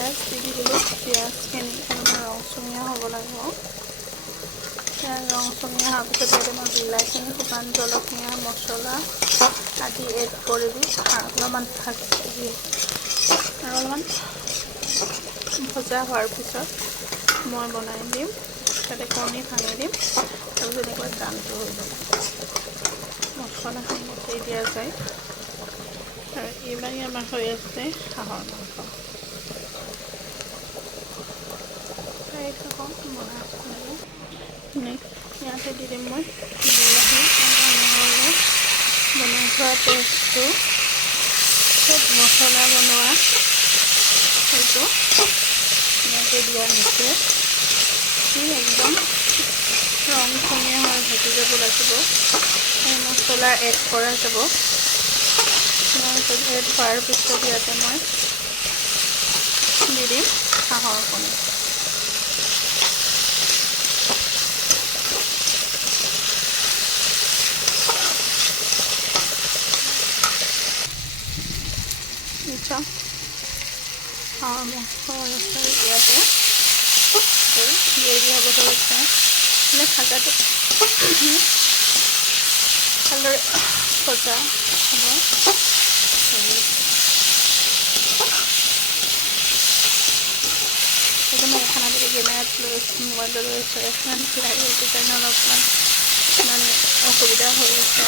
পিঁয়াজ দি দিলোঁ। পিঁয়াজখিনি অলপমান ৰংচঙীয়া হ'ব লাগিব। পিঁয়াজ ৰংচঙীয়া হোৱাৰ পিছত ইয়াতে মই বিলাহী, শুকান জলকীয়া, মছলা আদি এড কৰি দি অলপমান ভাজি আৰু অলপমান ভজা হোৱাৰ পিছত মই বনাই দিম। তাতে কণী ভাঙি দিম আৰু যেনেকৈ দামটো হৈ যাব। মছলাখিনি গোটেই দিয়া যায় আৰু এইবাৰ আমাৰ হৈ আছে হাঁহৰ মাংস। ফ্ৰাই হাঁহ বনাই ইয়াতে দি দিম মই বিলাহী, নহৰু বনাই থোৱা পেষ্টটো, চব মছলা বনোৱা সেইটো ইয়াতে দিয়া হৈছে। একদম ৰংচঙীয়া হৈ ভাজি যাব লাগিব। এই মছলা এড কৰা যাব। এড হোৱাৰ পিছত ইয়াতে মই দি দিম হাঁহৰ কণী। হাঁহৰ মাংস ইয়াতে ৰেডি হ'ব ধৰিছে। মানে ভাজাটো ভালদৰে ভজা হ'ব। মই খানা বুলি কেমেৰাত মোবাইলটো লৈ আছোঁ। এখন লাৰি সেইটো কাৰণে অলপমান মানে অসুবিধা হৈ আছে।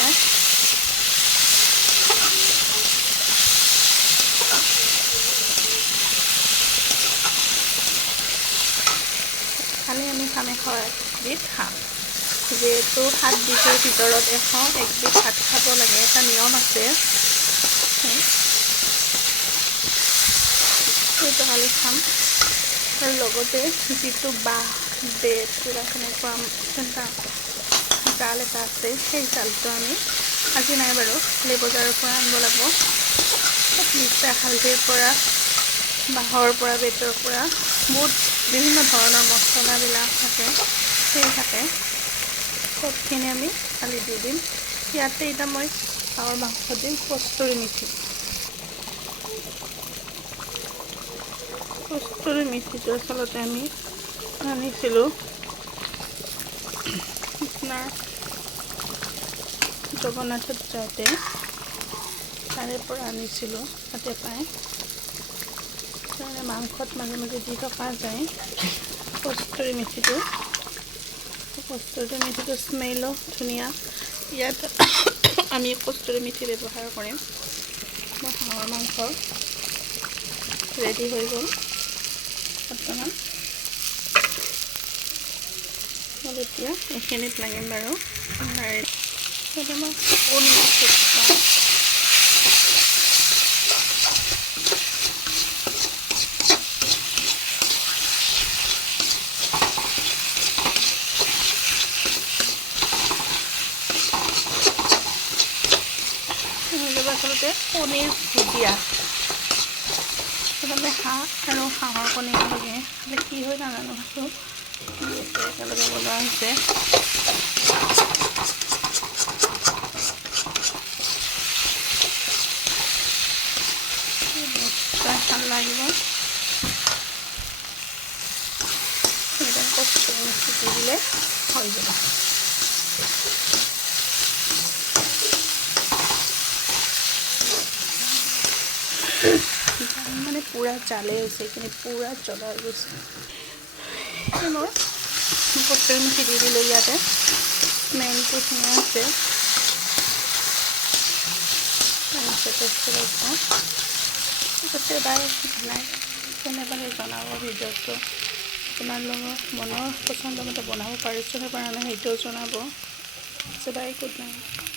খালি আমি খাম এবিধ শাক। যিহেতু 7 বিধৰ ভিতৰত একবিধ ভাত খাব লাগে, এটা নিয়ম আছে। সেইটো কালি খাম আৰু লগতে যিটো বাঁহ বেত কিবা তেনেকুৱা এটা জাল এটা আছে, সেই জালটো আমি আজি নাই বাৰু, খালি বজাৰৰ পৰা আনিব লাগিব। নিশ্চয় হালধিৰ পৰা, বাঁহৰ পৰা, বেতৰ পৰা বহুত বিভিন্ন ধৰণৰ মছলাবিলাক থাকে, সেই থাকে। চবখিনি আমি খালি দি দিম। ইয়াতে এতিয়া মই হাঁহৰ মাংস দিম কষ্টুৰি মেথি। কষ্টুৰি মেথিটো আচলতে আমি আনিছিলোঁ আপোনাৰ জগন্নাথত যাওঁতে, তাৰে পৰা আনিছিলোঁ। তাতে পায় মাংসত মাজে মাজে দি থকা যায় কষ্টুৰি মেথিটো। কষ্টুৰি মেথিটো স্মেলো ধুনীয়া। ইয়াত আমি কষ্টুৰি মেথি ব্যৱহাৰ কৰিম। মোৰ হাঁহৰ মাংস ৰেডি হৈ গ'ল বৰ্তমান। মই এতিয়া এইখিনিত লাগিম বাৰু। এতিয়া মই কণী আচলতে কণীৰ ভুজিয়া। প্ৰথমতে হাঁহ আৰু হাঁহৰ কণী একেলগে কি হয় নাজানো, একেলগে বনোৱা হৈছে। ভাল লাগিব। কষ্টুৰি মেথি দি দিলে হৈ যাব। মানে পুৰা জালে হৈছে, এইখিনি পুৰা জ্বলাই গৈছে। মই কষ্টুৰি মেথি দি দিলোঁ ইয়াতে। স্মেলটো ধুনীয়া আছে। গোটেই বাই বনাই কেনেবাকৈ জনাব ভিডিঅ'টো। আপোনালোকৰ মনৰ পচন্দমতে বনাব পাৰিছোঁ নে পৰা নাই সেইটোও জনাব। Bye good night.